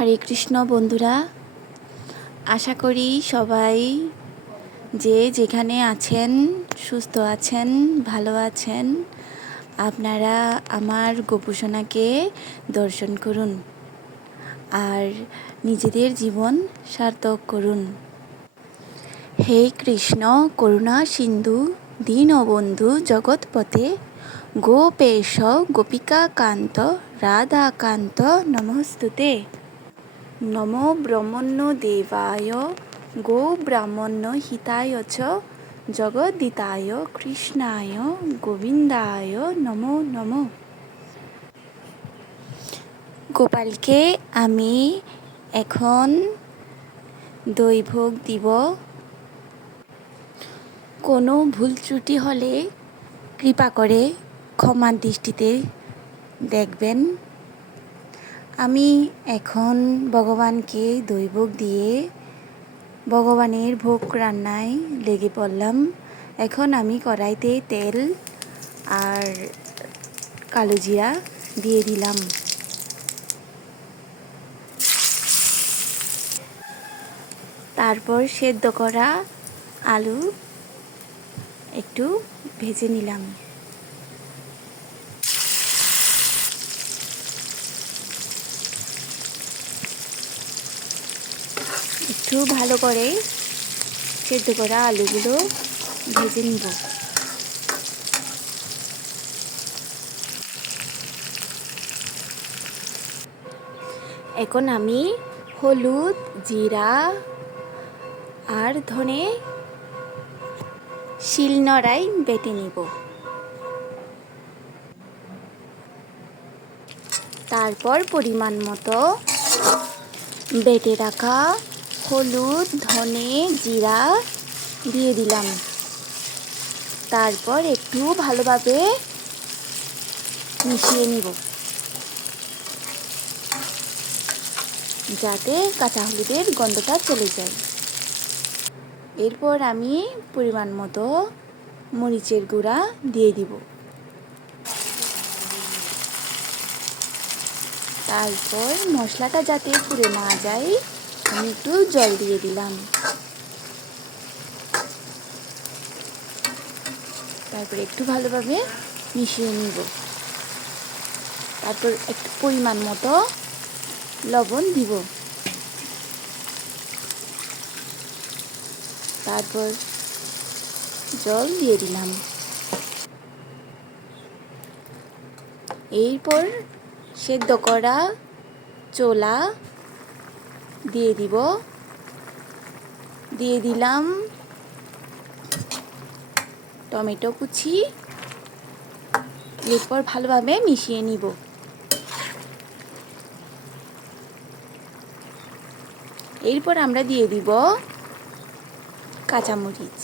হরে কৃষ্ণ বন্ধুরা, আশা করি সবাই যে যেখানে আছেন সুস্থ আছেন, ভালো আছেন। আপনারা আমার গোপুসোনাকে দর্শন করুন আর নিজেদের জীবন সার্থক করুন। হে কৃষ্ণ করুণা সিন্ধু দীনবন্ধু জগৎপতে গোপেশ গোপিকা কান্ত রাধাকান্ত নমস্তুতে। নমো ব্রহ্মণ্য দেবায় গো ব্রাহ্মণ্য হিতায় চ জগদ্দিতায় কৃষ্ণায় গোবিন্দায় নমো নমো। গোপালকে আমি এখন দই ভোগ দিব। কোনো ভুল ত্রুটি হলে কৃপা করে ক্ষমার দৃষ্টিতে দেখবেন। আমি এখন ভগবানকে দই ভোগ দিয়ে ভগবানের ভোগ রান্নায় লেগে পড়লাম। এখন আমি কড়াইতে তেল আর কালো জিরা দিয়ে দিলাম। তারপর সেদ্ধ করা আলু একটু ভেজে নিলাম। একটু ভালো করে সেদ্ধ করা আলুগুলো ভেজে নিব। এখন আমি হলুদ, জিরা আর ধনে শিলনোড়ায় বেটে নিব। তারপর পরিমাণ মতো বেটে রাখা হলুদ, ধনে, জিরা দিয়ে দিলাম। তারপর একটু ভালোভাবে মিশিয়ে নিব যাতে কাঁচা হলুদের গন্ধটা চলে যায়। এরপর আমি পরিমাণ মতো মরিচের গুঁড়া দিয়ে দিব। তারপর মশলাটা যাতে পুড়ে না যায় আমি একটু জল দিয়ে দিলাম। তারপর একটু ভালোভাবে মিশিয়ে নিব। তারপর একটু পরিমাণ মতো লবণ দিব। তারপর জল দিয়ে দিলাম। এরপর সেদ্ধ করা ছোলা দিয়ে দিব। দিয়ে দিলাম টমেটো কুচি। এরপর ভালোভাবে মিশিয়ে নিব। এরপর আমরা দিয়ে দিব কাঁচামরিচ।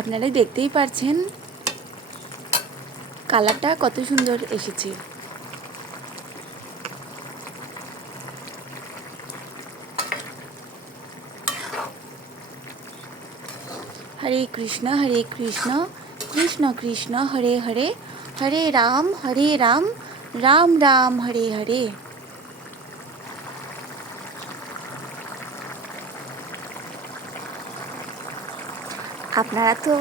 আপনারা দেখতেই পারছেন কালারটা কত সুন্দর এসেছে। হরে কৃষ্ণ কৃষ্ণ কৃষ্ণ হরে হরে, হরে রাম রাম রাম হরে হরে। আপনারা তো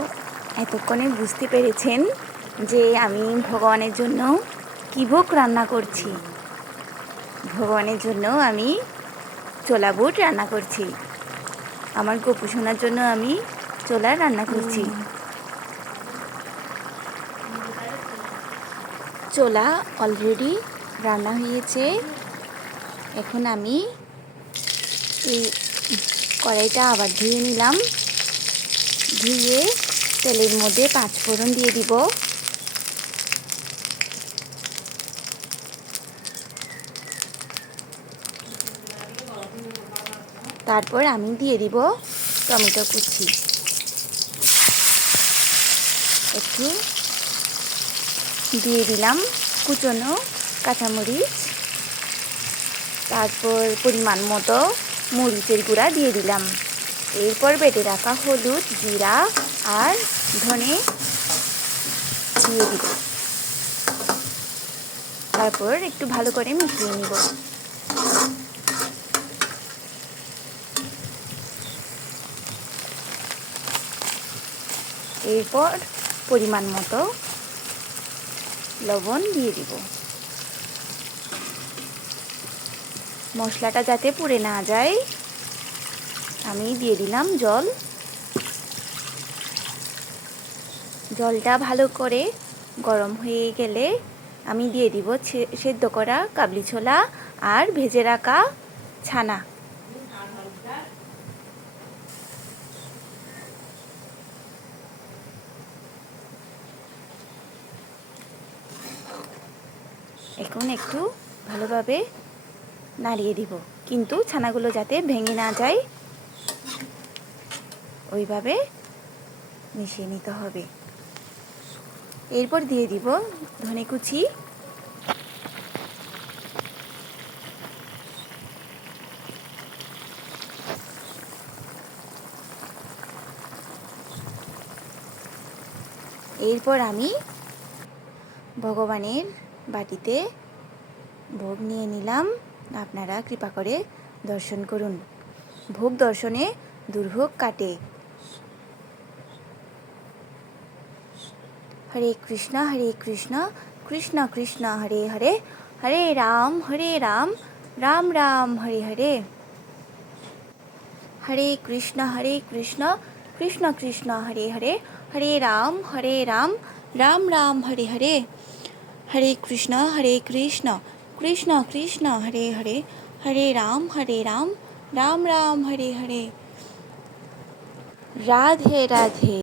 এতক্ষণে বুঝতে পেরেছেন যে আমি ভগবানের জন্য কী ভোগ রান্না করছি। ভগবানের জন্য আমি ছোলা বুট রান্না করছি। আমার গোপুসোনার জন্য আমি ছোলা রান্না করছি। ছোলা অলরেডি রান্না হয়েছে। এখন আমি এই কড়াইটা আবার ধুয়ে নিলাম। ধুয়ে তেলের মধ্যে 5 ফোড়ন দিয়ে দিব। তারপর আমি দিয়ে দিব টমেটো কুচি, একটু দিয়ে দিলাম কুচনো কাঁচামরিচ। তারপর পরিমাণ মতো মরিচের গুঁড়া দিয়ে দিলাম। এরপর বেটে রাখা হলুদ, জিরা আর ধনে দিয়ে দিব। তারপর একটু ভালো করে মিশিয়ে নিব। এরপর পরিমাণ মতো লবণ দিয়ে দিব। মশলাটা যাতে পুড়ে না যায় আমি দিয়ে দিলাম জল। জলটা ভালো করে গরম হয়ে গেলে আমি দিয়ে দিব সেদ্ধ করা কাবলি ছোলা আর ভেজে রাখা ছানা। এখন একটু ভালোভাবে নাড়িয়ে দিব, কিন্তু ছানাগুলো যাতে ভেঙে না যায় ওইভাবে মিশিয়ে নিতে হবে। এরপর দিয়ে দিব ধনে কুচি, এরপর আমি ভগবানের বাটিতে ভোগ নিয়ে নিলাম। আপনারা কৃপা করে দর্শন করুন। ভোগ দর্শনে দুর্ভোগ কাটে। হরে কৃষ্ণ কৃষ্ণ কৃষ্ণ হরে হরে, হরে রাম রাম রাম হরে হরে। হরে কৃষ্ণ কৃষ্ণ কৃষ্ণ হরে হরে, হরে রাম রাম রাম হরে হরে। হরে কৃষ্ণ কৃষ্ণ কৃষ্ণ হরে হরে, হরে রাম রাম রাম হরে হরে। রাধে রাধে।